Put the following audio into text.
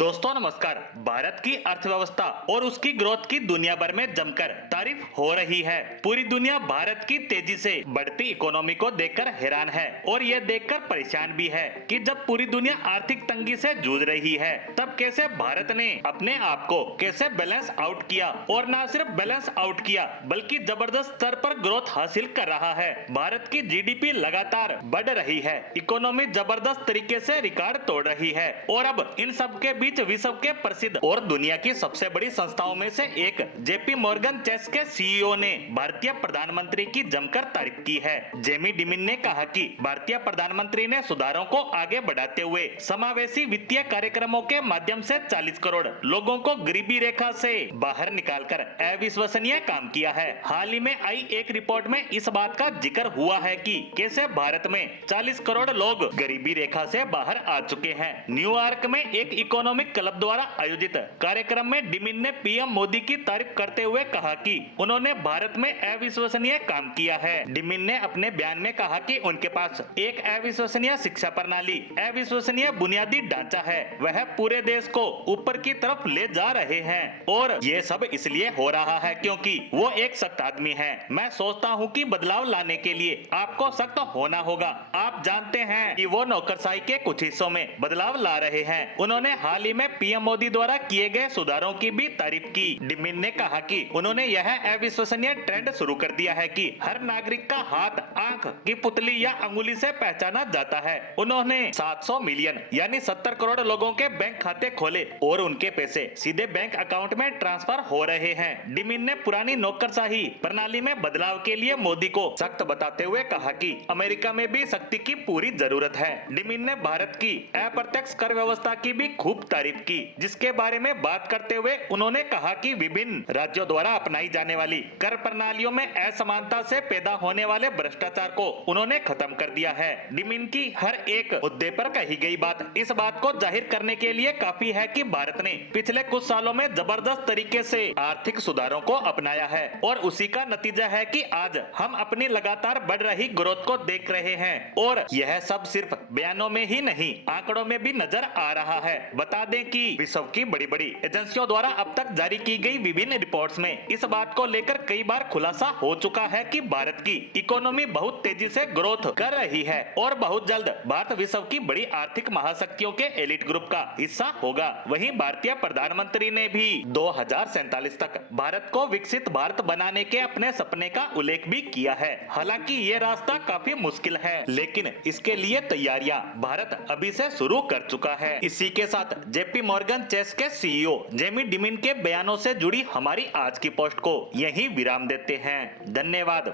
दोस्तों नमस्कार। भारत की अर्थव्यवस्था और उसकी ग्रोथ की दुनिया भर में जमकर तारीफ हो रही है। पूरी दुनिया भारत की तेजी से बढ़ती इकोनॉमी को देखकर हैरान है और यह देखकर परेशान भी है कि जब पूरी दुनिया आर्थिक तंगी से जूझ रही है तब कैसे भारत ने अपने आप को कैसे बैलेंस आउट किया और न सिर्फ बैलेंस आउट किया बल्कि जबरदस्त स्तर पर ग्रोथ हासिल कर रहा है। भारत की जीडीपी लगातार बढ़ रही है, इकोनॉमी जबरदस्त तरीके से रिकॉर्ड तोड़ रही है और अब इन सब के बीच विश्व के प्रसिद्ध और दुनिया की सबसे बड़ी संस्थाओं में से एक जेपी मॉर्गन चेस के सीईओ ने भारतीय प्रधानमंत्री की जमकर तारीफ की है। जेमी डिमिन ने कहा कि भारतीय प्रधानमंत्री ने सुधारों को आगे बढ़ाते हुए समावेशी वित्तीय कार्यक्रमों के माध्यम से 40 करोड़ लोगों को गरीबी रेखा से बाहर निकालकर अविश्वसनीय काम किया है। हाल ही में आई एक रिपोर्ट में इस बात का जिक्र हुआ है कि कैसे भारत में 40 करोड़ लोग गरीबी रेखा से बाहर आ चुके हैं। न्यूयॉर्क में एक इकोनॉमिक क्लब द्वारा आयोजित कार्यक्रम में डिमिन ने पीएम मोदी की तारीफ करते हुए कहा कि उन्होंने भारत में अविश्वसनीय काम किया है। डिमिन ने अपने बयान में कहा कि उनके पास एक अविश्वसनीय शिक्षा प्रणाली, अविश्वसनीय बुनियादी ढांचा है, वह पूरे देश को ऊपर की तरफ ले जा रहे हैं और ये सब इसलिए हो रहा है क्योंकि वो एक सख्त आदमी है। मैं सोचता हूँ कि बदलाव लाने के लिए आपको सख्त होना होगा। आप जानते हैं कि वो नौकरशाही के कुछ हिस्सों में बदलाव ला रहे हैं। उन्होंने हाल ही में पीएम मोदी द्वारा किए गए सुधारों की भी तारीफ की। डिमिन ने कहा कि उन्होंने यह अविश्वसनीय ट्रेंड शुरू कर दिया है कि हर नागरिक का हाथ आंख की पुतली या अंगुली से पहचाना जाता है। उन्होंने 700 मिलियन यानी 70 करोड़ लोगों के बैंक खाते खोले और उनके पैसे सीधे बैंक अकाउंट में ट्रांसफर हो रहे हैं। डिमिन ने पुरानी नौकरशाही प्रणाली में बदलाव के लिए मोदी को सख्त बताते हुए कहा कि अमेरिका में भी सख्ती की पूरी जरूरत है। डिमिन ने भारत की अप्रत्यक्ष कर व्यवस्था की भी खूब तारीफ की, जिसके बारे में बात करते हुए उन्होंने कहा कि विभिन्न राज्यों द्वारा अपनाई जाने वाली कर प्रणालियों में असमानता से पैदा होने वाले भ्रष्टाचार को उन्होंने खत्म कर दिया है। डिमिन की हर एक मुद्दे पर कही गई बात इस बात को जाहिर करने के लिए काफी है कि भारत ने पिछले कुछ सालों में जबरदस्त तरीके से आर्थिक सुधारों को अपनाया है और उसी का नतीजा है कि आज हम अपनी लगातार बढ़ रही ग्रोथ को देख रहे हैं और यह सब सिर्फ बयानों में ही नहीं आंकड़ों में भी नजर आ रहा है। बता दें कि विश्व की बड़ी बड़ी एजेंसियों द्वारा अब तक जारी की गई विभिन्न रिपोर्ट्स में इस बात को लेकर कई बार खुलासा हो चुका है कि भारत की इकोनॉमी बहुत तेजी से ग्रोथ कर रही है और बहुत जल्द भारत विश्व की बड़ी आर्थिक महाशक्तियों के एलिट ग्रुप का हिस्सा होगा। वहीं भारतीय प्रधानमंत्री ने भी 2047 तक भारत को विकसित भारत बनाने के अपने सपने का उल्लेख भी किया है। हालांकि ये रास्ता काफी मुश्किल है, लेकिन इसके लिए तैयारियां भारत अभी से शुरू कर चुका है। इसी के साथ जेपी मॉर्गन चेस के सीईओ जेमी डिमिन के बयानों से जुड़ी हमारी आज की पोस्ट को यहीं विराम देते हैं। धन्यवाद।